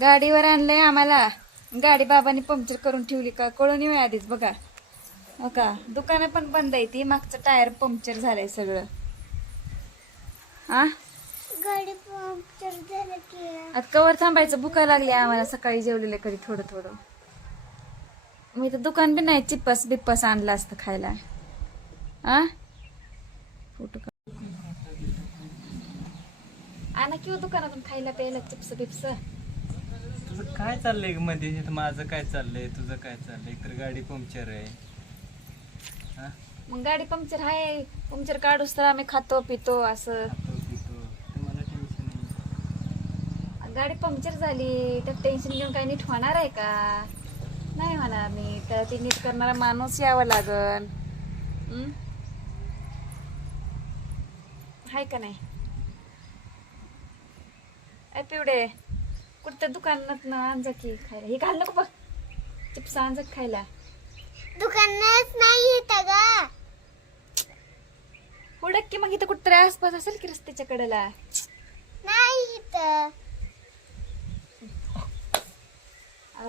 गाडीवर आणलंय आम्हाला. गाडी बाबांनी पंक्चर करून ठेवली का? कळून येऊ आधीच बघा. हो का? दुकानं पण बंद आहे ती. मागचं टायर पंक्चर झालंय सगळं. हा गाडी पंक्चर झालं की. आता कवर थांबायचं. भुका लागली आम्हाला. सकाळी जेवलेलं कधी थोडं थोडं. मी तर दुकान बी नाही. चिप्पस बिप्पस आणलं असतं खायला. आ? फोटो. आणा किंवा दुकानातून खायला प्यायला चिप्स बिप्स. तुझं काय चाललंयमध्ये? माझं काय चाललंय? तुझं काय चाललंय? तर गाडी पंक्चर आहे. हा? मग गाडी पंक्चर आहे. पंक्चर काढूस तर आम्ही खातो पितो असं. खातो पितो. तुम्हाला टेन्शन नाही. गाडी पंक्चर झाली. तर टेन्शन घेऊन काही नीट होणार आहे का? नाही होणार मी तर ती नीट करणारा माणूस यावा लागन हं? हाय का नाही? ए पिवडे कुठच्या दुकानात ना आणजा की खायला. हे घाल नको बघ. चिप्स आणजा खायला. दुकानात नाही येत ग हुडक की मग इथं कुठतरी आसपास असेल की रस्त्याच्या कडेला. नाही इथं.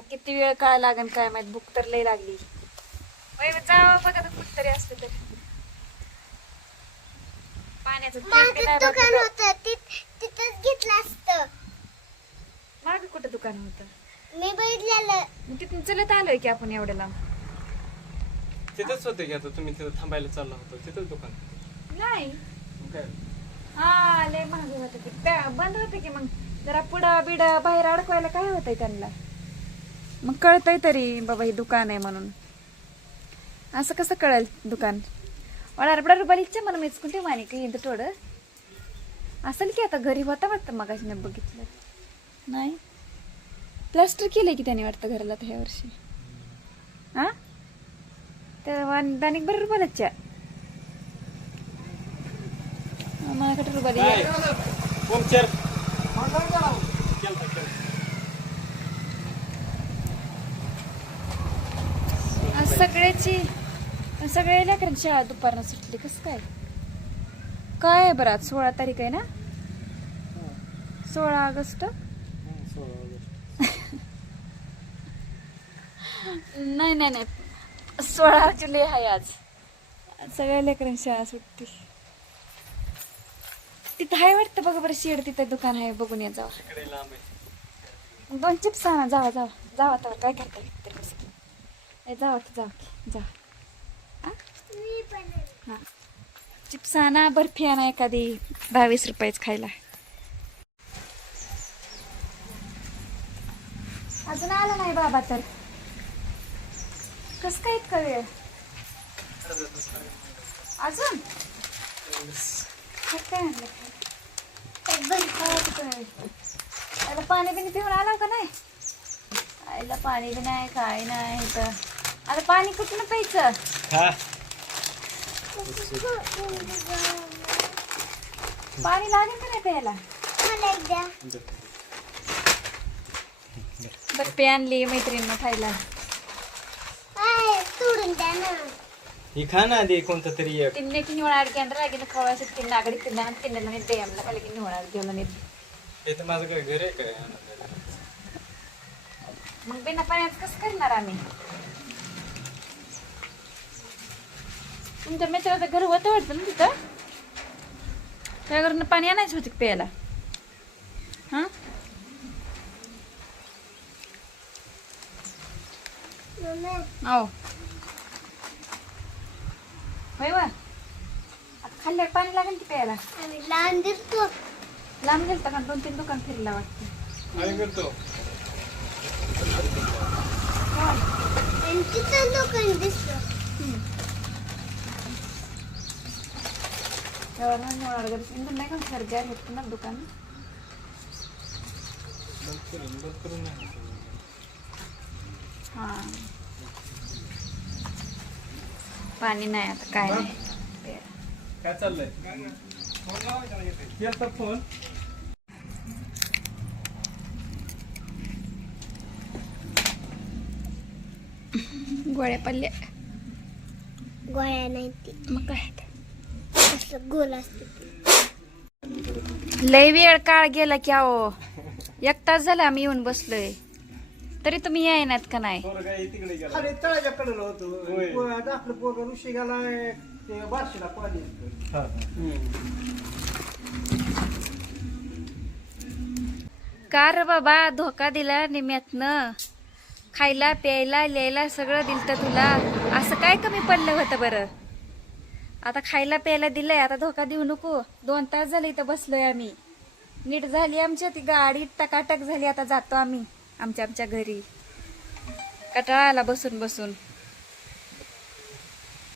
किती वेळ काय लागन काय माहीत भूक तर लई लागली. वय जावं बघा तर कुठतरी असते तर. पाण्याचं थेंब बी नाही माझं दुकान बघा. होतं तिथ तिथंच घेतलं असतं. कुठं दुकान होतं. मी बघितलेलं. मग तिथून चलत आलोय की आपण एवढ्या लांब. तिथंच होते की आता तुम्ही तिथं थांबायला चालला होता तिथंच दुकान. नाही. मग काय? हा लय महाग होतं की प्या- बंद होते की मग. जरा पुडा बिडा बाहेर अडकवायला काय होतंय त्यांना? मग कळतंय तरी बाबा हे दुकान आहे म्हणून. असं कसं कळेल दुकान? वळार बडा रुपाली इच्छा मला मीच कुठे माने काही थोडं. असेल की आता घरी होता वाटतं मग बघितलं. नाही? प्लास्टर केलंय की त्याने वाटतं घराला तर ह्या वर्षी? हा? तर वन- दानिक बरं रुपालाच्या केलता, केलता. आज सगळ्याची सगळ्या लेकरांची शाळा दुपारनं सुटली. कसं काय? काय आहे बरं आज? सोळा तारीख आहे ना? सोळा ऑगस्ट? हं, सोळा ऑगस्ट. नाही नाही नाही. सोळा जुलै आहे आज. आज सगळ्या लेकरांची शाळा सुट्टी तिथं आहे वाटतं बघा बरं शेड तिथं दुकान आहे बघून या जावा. दोन चिप्स आणा जावा जावा. जावा तर काय करता येईल जावा की जावा की जावा हा. चिप्स आणा बर्फी आणा एखादी. बावीस रुपयाच खायला. अजून आला नाही बाबा तर. कस काय इतका वेळ? अजून? काय आणलं? त्याला पाणी बिनी पिऊन आला का नाही? आईला पाणी बी नाही काय नाही तर आता पाणी कुठून प्यायचं? हा. पाणी लागेल का नाही प्यायला? बर्फी आणली मैत्रिणीनं खायला आय, तोडून द्या ना ही खा ना आधी कोणतं तरी एक तिन्ने की निवळ आडकी अंडर आगी खवायचं तिन्न आगडी तिन्न आणि तिन्नेला नीट दे आम्हाला पहिला की निवळ आडकी आम्हाला नीट हे तर माझं काय घर आहे काय मग बिना पाण्यात कसं करणार आम्ही? तुमच्या मित्राचं घर होतं वाटतं ना तिथं? त्या घरनं पाणी आणायचं होतं का प्यायला. हा? हो होय वा. आता खाल्ल्यावर पाणी लागेल की प्यायला? आम्ही लहान दिसतो लांब गेलता का? दोन तीन दुकान फिरला वाटतं. आम्ही करतो आणि तिथं दुकान दिसतो नाही का सर्दी आहेत ना दुकान. बंद करून बंद करून नाही. हा. पाणी नाही आता काय नाही. काय चाललंय? फोन. गोळ्या पडल्या. गोळ्या नाही ती. मग काय गोल असते लय वेळ काळ गेला की अहो. एक तास झाला आम्ही येऊन बसलोय. तरी तुम्ही येईनात का नाही? पोरगा हे तिकडे गेला. अरे तळ्याच्या कडेला होतो. होय. पो- आता आपलं पोरग ऋषी गेला ते बारशीला पाणी येतं. हा, हा. का रे बाबा धोका दिला निम्यातनं? खायला प्यायला लिहायला सगळं दिलं तर तुला. असं काय कमी पडलं होतं बरं? आता खायला प्यायला दिलंय आता धोका देऊ नको. दोन तास झाले इथं बसलोय आम्ही. नीट झाली आमच्या ती गाडी टकाटक झाली आता जातो आम्ही. आमच्या आमच्या घरी. कटाळायला बसून बसून.